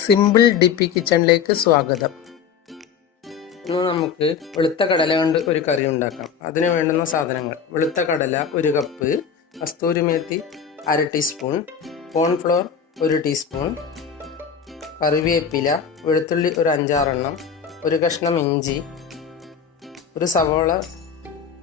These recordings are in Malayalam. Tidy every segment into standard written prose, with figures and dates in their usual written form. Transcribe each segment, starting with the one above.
സിമ്പിൾ ഡിപ്പി കിച്ചണിലേക്ക് സ്വാഗതം. ഇന്ന് നമുക്ക് വെളുത്ത കടല കൊണ്ട് ഒരു കറി ഉണ്ടാക്കാം. അതിന് വേണ്ടുന്ന സാധനങ്ങൾ: വെളുത്ത കടല 1 കപ്പ്, കസ്തൂരി മേത്തി 1/2 ടീസ്പൂൺ, കോൺഫ്ലോർ 1 ടീസ്പൂൺ, കറിവേപ്പില, വെളുത്തുള്ളി ഒരു 5-6 എണ്ണം, ഒരു കഷ്ണം ഇഞ്ചി, ഒരു സവോള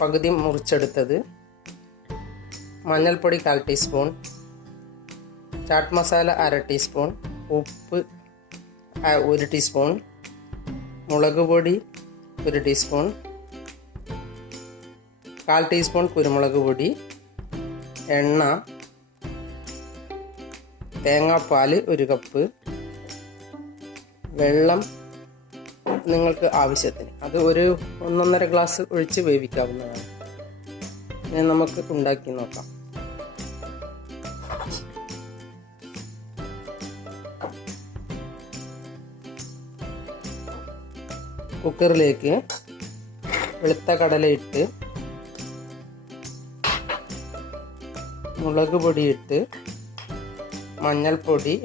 പകുതി മുറിച്ചെടുത്തത്, മഞ്ഞൾപ്പൊടി 1/4 ടീസ്പൂൺ, ചാട്ട് മസാല 1/2 ടീസ്പൂൺ, ഉപ്പ് 1 ടീസ്പൂൺ, മുളക് പൊടി 1 ടീസ്പൂൺ, 1/4 ടീസ്പൂൺ കുരുമുളക് പൊടി, എണ്ണ, തേങ്ങാപ്പാൽ 1 കപ്പ്, വെള്ളം നിങ്ങൾക്ക് ആവശ്യത്തിന്, അത് ഒരു 1-1.5 ഗ്ലാസ് ഒഴിച്ച് വേവിക്കാവുന്നതാണ്. ഇനി നമുക്ക് ഉണ്ടാക്കി നോക്കാം. കുക്കറിലേക്ക് വെളുത്ത കടലയിട്ട്, മുളക് പൊടിയിട്ട്, മഞ്ഞൾപ്പൊടി,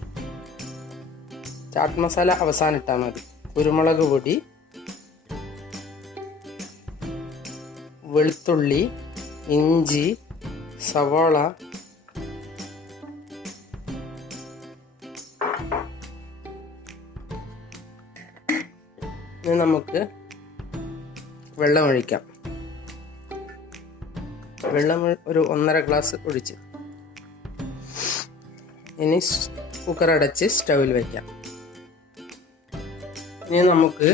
ചാട്ട് മസാല അവസാനം ഇട്ടാൽ മതി, കുരുമുളക് പൊടി, വെളുത്തുള്ളി, ഇഞ്ചി, സവാള, ഇനി നമുക്ക് വെള്ളം ഒഴിക്കാം. വെള്ളം ഒരു 1.5 ഗ്ലാസ് ഒഴിച്ച് ഇനി കുക്കർ അടച്ച് സ്റ്റൗവിൽ വയ്ക്കാം. ഇനി നമുക്ക്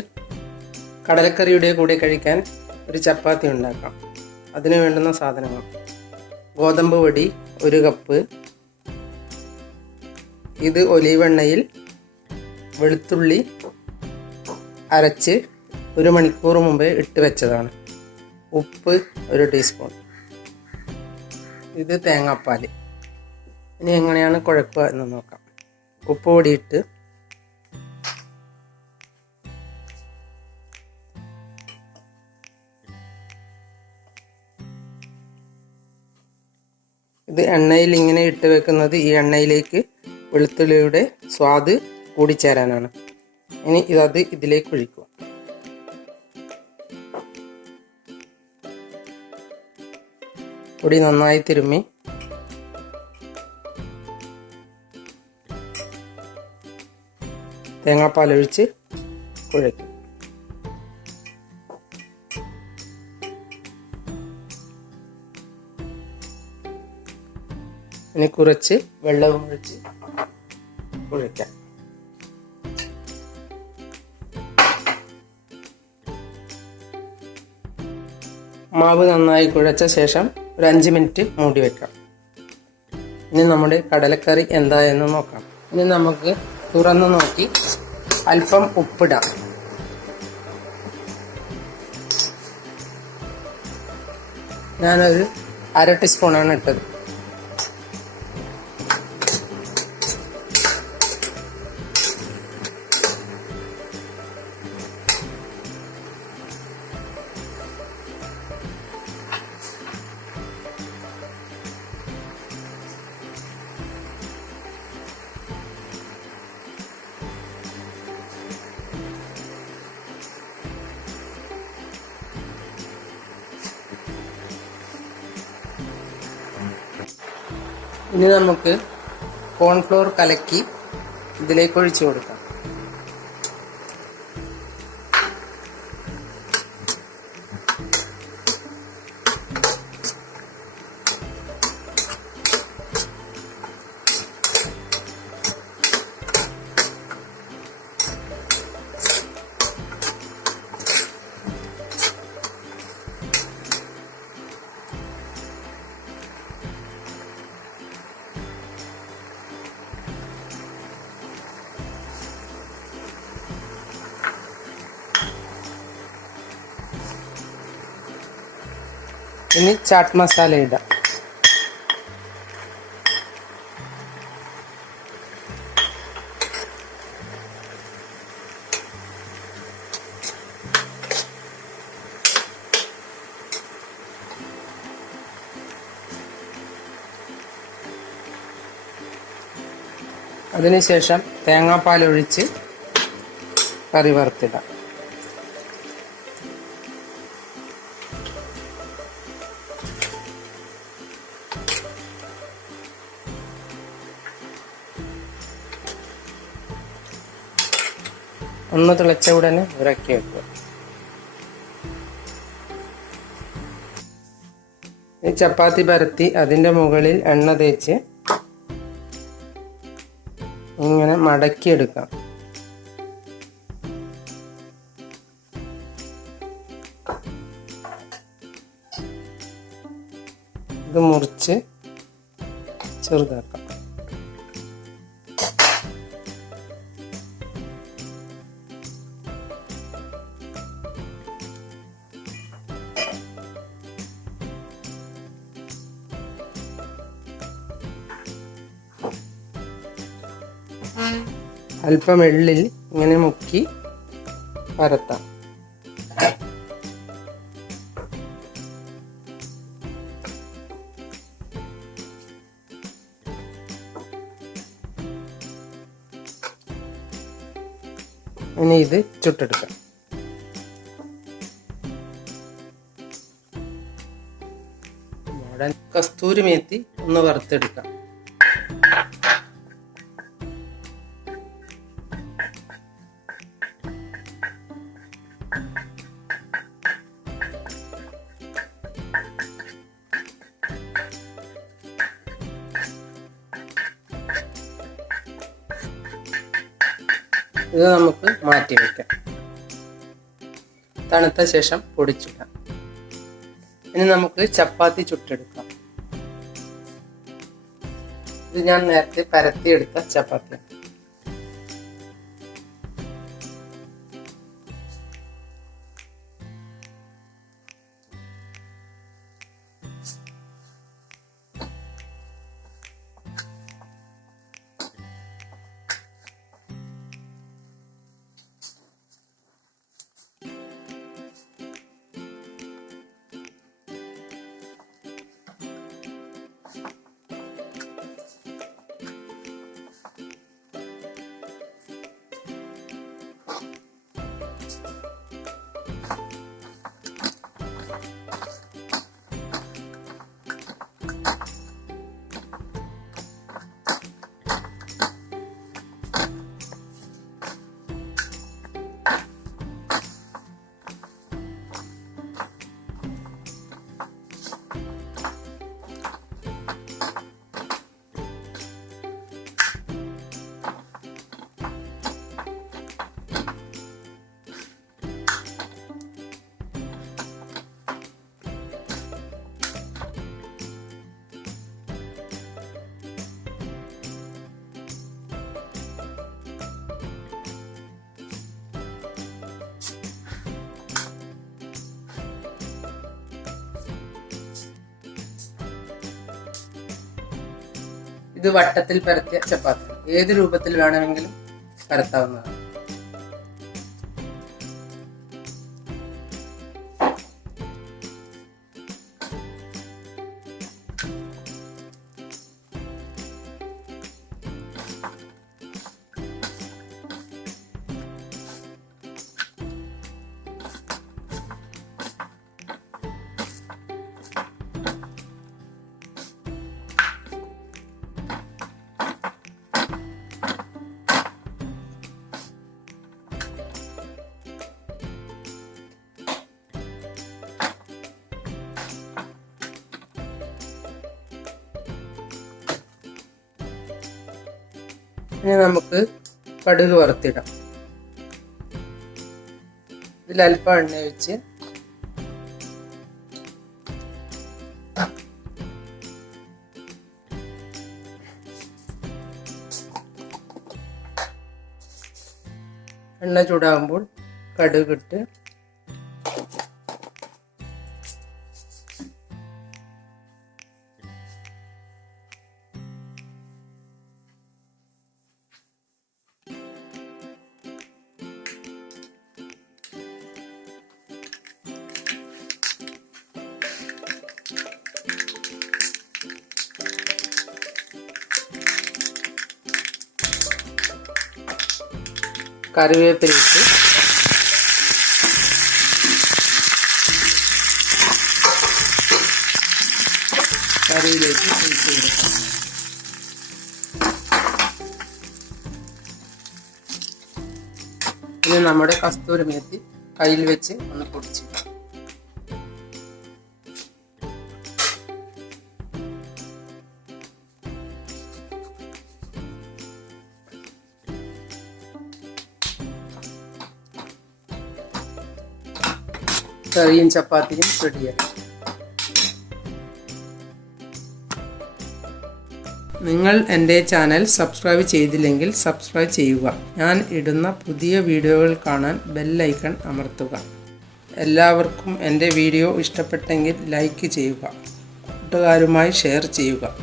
കടലക്കറിയുടെ കൂടെ കഴിക്കാൻ ഒരു ചപ്പാത്തി ഉണ്ടാക്കാം. അതിന് വേണ്ടുന്ന സാധനങ്ങൾ: ഗോതമ്പ് പൊടി 1 കപ്പ്, ഇത് ഒലീവ് എണ്ണയിൽ വെളുത്തുള്ളി അരച്ച് 1 മണിക്കൂർ മുമ്പേ ഇട്ട് വെച്ചതാണ്, ഉപ്പ് 1 ടീസ്പൂൺ, ഇത് തേങ്ങാപ്പാൽ. ഇനി എങ്ങനെയാണ് കുഴക്കുക എന്ന് നോക്കാം. ഉപ്പ് പൊടിയിട്ട് ഇത് എണ്ണയിൽ ഇങ്ങനെ ഇട്ട് വെക്കുന്നത് ഈ എണ്ണയിലേക്ക് വെളുത്തുള്ളിയുടെ സ്വാദ് കൂടിച്ചേരാനാണ്. ഇനി അത് ഇതിലേക്ക് ഒഴിക്കുക. പൊടി നന്നായി തിരുമ്മി തേങ്ങാപ്പാൽ ഒഴിച്ച് കുഴയ്ക്കും. ഇനി കുറച്ച് വെള്ളവും ഒഴിച്ച് കുഴയ്ക്കാം. മാവ് നന്നായി കുഴച്ച ശേഷം ഒരു 5 മിനിറ്റ് മൂടി വെക്കാം. ഇനി നമ്മുടെ കടലക്കറി എന്തായെന്ന് നോക്കാം. ഇനി നമുക്ക് തുറന്ന് നോക്കി അല്പം ഉപ്പിടാം. ഞാനൊരു 1/2 ടീസ്പൂണാണ് ഇട്ടത്. ഇനി നമുക്ക് കോൺഫ്ലോർ കലക്കി ഇതിലേക്ക് ഒഴിച്ചു കൊടുക്കാം. ഇനി ചാട്ട് മസാല ഇടാം. അതിനുശേഷം തേങ്ങാപ്പാൽ ഒഴിച്ച് കറി വറുത്തിടാം. ഒന്ന് തിളച്ച ഉടനെ ഇറക്കി വെക്കുക. ഈ ചപ്പാത്തി പരത്തി അതിൻ്റെ മുകളിൽ എണ്ണ തേച്ച് ഇങ്ങനെ മടക്കിയെടുക്കാം. ഇത് മുറിച്ച് ചെറുതാക്കാം. അല്പം എള്ളിൽ ഇങ്ങനെ മുക്കി പരത്താം. ഇനി ഇത് ചുട്ടെടുക്കാം. കസ്തൂരി മേത്തി ഒന്ന് വറുത്തെടുക്കാം. ഇത് നമുക്ക് മാറ്റി വയ്ക്കാം. തണുത്ത ശേഷം പൊടിച്ചിടാം. ഇനി നമുക്ക് ചപ്പാത്തി ചുട്ടെടുക്കാം. ഇത് ഞാൻ നേരത്തെ പരത്തിയെടുത്ത ചപ്പാത്തിയാണ്. ഇത് വട്ടത്തിൽ പരത്തിയ ചപ്പാത്തി. ഏത് രൂപത്തിൽ വേണമെങ്കിലും പരത്താവുന്നതാണ്. ഇനി നമുക്ക് കടുക് വറുത്തിടാം. ഇതിൽ അല്പം എണ്ണ ഒഴിച്ച് എണ്ണ ചൂടാകുമ്പോൾ കടുക് ഇട്ട് കറിവേപ്പിലിട്ട് കറിയിലേക്ക് ഒഴിച്ച് കൊടുക്കാം. ഇനി നമ്മുടെ കസ്തൂരി മേത്തി കയ്യിൽ വെച്ച് ഒന്ന് പൊടിച്ച് കറിയും ചപ്പാത്തിയും റെഡിയായി. നിങ്ങൾ എൻ്റെ ചാനൽ സബ്സ്ക്രൈബ് ചെയ്തില്ലെങ്കിൽ സബ്സ്ക്രൈബ് ചെയ്യുക. ഞാൻ ഇടുന്ന പുതിയ വീഡിയോകൾ കാണാൻ ബെൽ ഐക്കൺ അമർത്തുക. എല്ലാവർക്കും എൻ്റെ വീഡിയോ ഇഷ്ടപ്പെട്ടെങ്കിൽ ലൈക്ക് ചെയ്യുക. കൂട്ടുകാരുമായി ഷെയർ ചെയ്യുക.